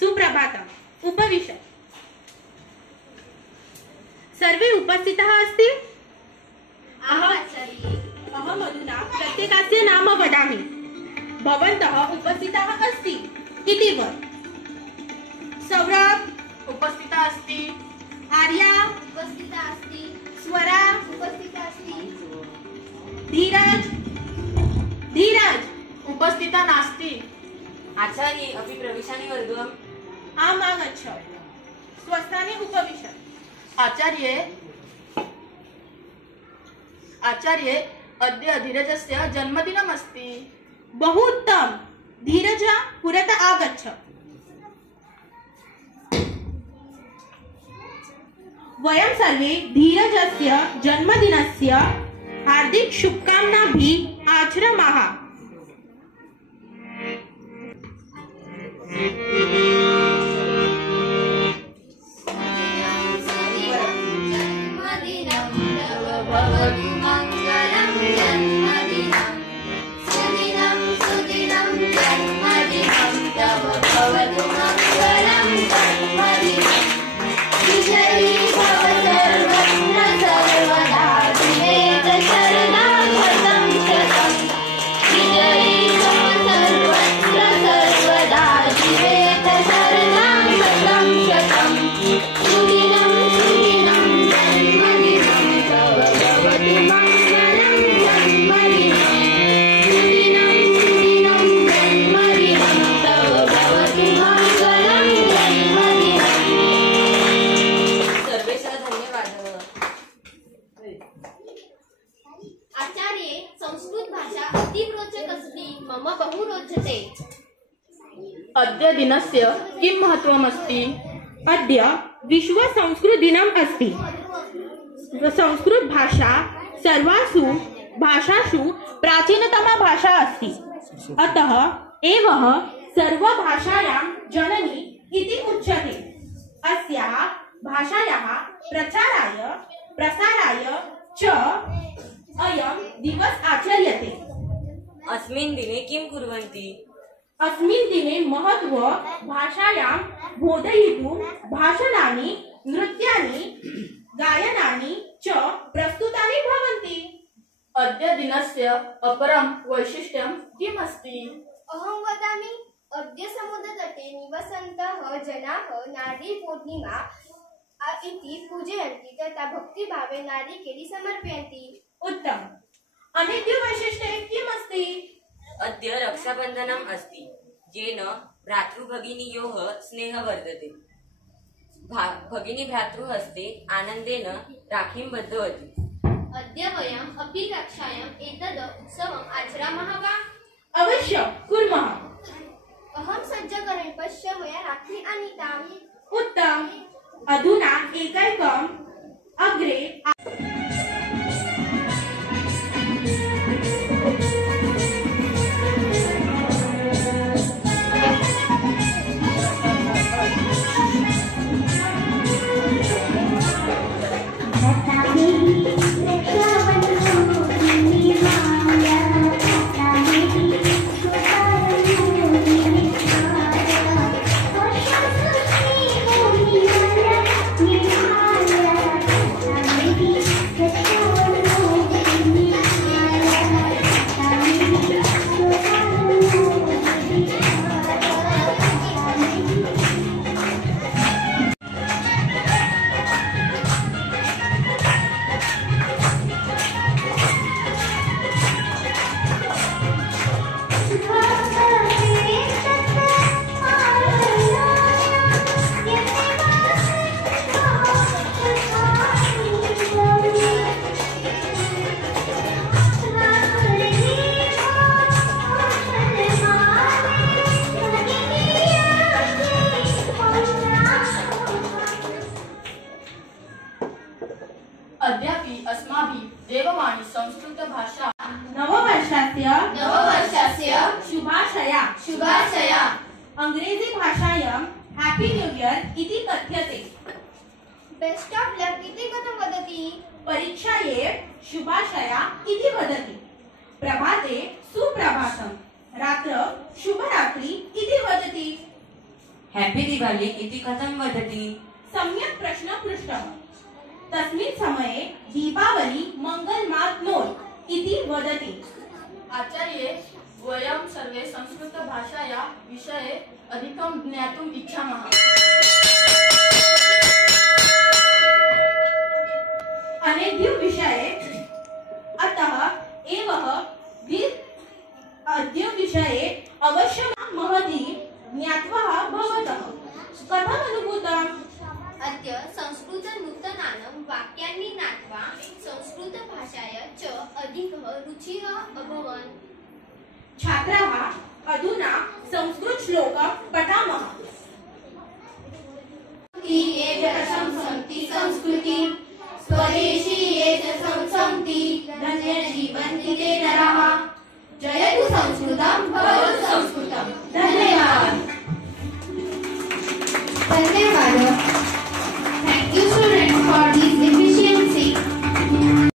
सुप्रभातम् उपविश। सर्वे उपस्थिताः अस्ति? अहम् अधुना प्रत्येकस्य नाम वदामि। भवन्तः उपस्थिताः अस्ति इति वद। सौरभ उपस्थिता अस्ति। आर्या उपस्थिता अस्ति। स्वरा उपस्थिता अस्ति। धीरज उपस्थिता नास्ति। आचार्ये अपि प्रविशामि वर्गम्। आम् आगच्छ। स्वस्थाने उपविश। आचार्ये अद्य धीरजस्य जन्मदिनम् अस्ति। बहु उत्तम। धीरज पुरतः आगच्छ। वयं सर्वे धीरजस्य जन्मदिनस्य हार्दिक शुभकामनाभिः आचरामः। आचार्ये संस्कृत भाषा अतीव रोचक अस्ति। मम बहु रोचते। अद्य दिनस्य किं महत्त्वम् अस्ति? अद्य विश्व संस्कृत दिनम् अस्ति। संस्कृत भाषा सर्वासु भाषासु प्राचीनतमा भाषा अस्ति। अतः एव सर्वभाषायां जननी इति उच्यते। अस्याः भाषायाः प्रचाराय प्रसाराय च अयं दिवस आचर्यते। अस्मिन् दिने किं कुर्वन्ति? अस्मिन् दिने महत्व भाषायां बोधयितुं भाषणानि, नृत्यानि, गायनानि च प्रस्तुतानि भवन्ति। अद्य दिनस्य अपरं वैशिष्ट्यं किम् अस्ति? अहं वदामि। अद्य समुद्रतटे निवसन्तः जनाः नारीपूर्णिमा इति पूजयन्ति तथा भक्तिभावे नारिकेली समर्पयन्ति। उत्तम। अन्यद्य वैशिष्ट्ये किम् अस्ति? अद्य रक्षाबन्धनम् अस्ति, येन भ्रातृभगिनीयोः स्नेहः वर्धते। भगिनी भ्रातृहस्ते आनन्देन राखीं बद्धवती। अद्य वयम् अपि कक्षायाम् एतद् उत्सवम् आचरामः वा? अवश्य कुर्मः। अहं सज्जकरोमि। पश्य, मया राखी आनीता। उत्तम। अधुना एकैकम् अग्रे अद्यापि अस्माभिः देववाणी संस्कृत भाषा नववर्षस्य शुभाशया। अंग्रेजी भाषायां हैप्पी न्यू इयर इति कथ्यते। बेस्ट ऑफ लक इति कथं वदति? परीक्षाये शुभाशया इति वदति। प्रभाते सुप्रभातम्, रात्रौ शुभरात्रि इति वदति। हैप्पी दिवाली इति कथं वदति? सम्यक् प्रश्न पृष्टः। तस्मिन् समये दीपावली मंगलमाप्नोत् इति वदति। आचार्ये, वयं सर्वे संस्कृतभाषाया विषये अधिकं ज्ञातुम् इच्छामः। अनेभ्यो विषये अतः एव अद्य विषये अवश्यं महती ज्ञात्वा भवतः कथम् अनुभूतम्? अद्य संस्कृतनूतनानं वाक्यानि ज्ञात्वा संस्कृतभाषाया च अधिकः रुचिः अभवन्। छात्राः अधुना संस्कृत श्लोकं पठामः। ये च प्रशंसन्ति संस्कृतिं स्वदेशी ये च संसन्ति धन्यजीवन्ति ते नरः। जयतु संस्कृतं भवतु संस्कृतं। धन्यवाद। Thank you students for this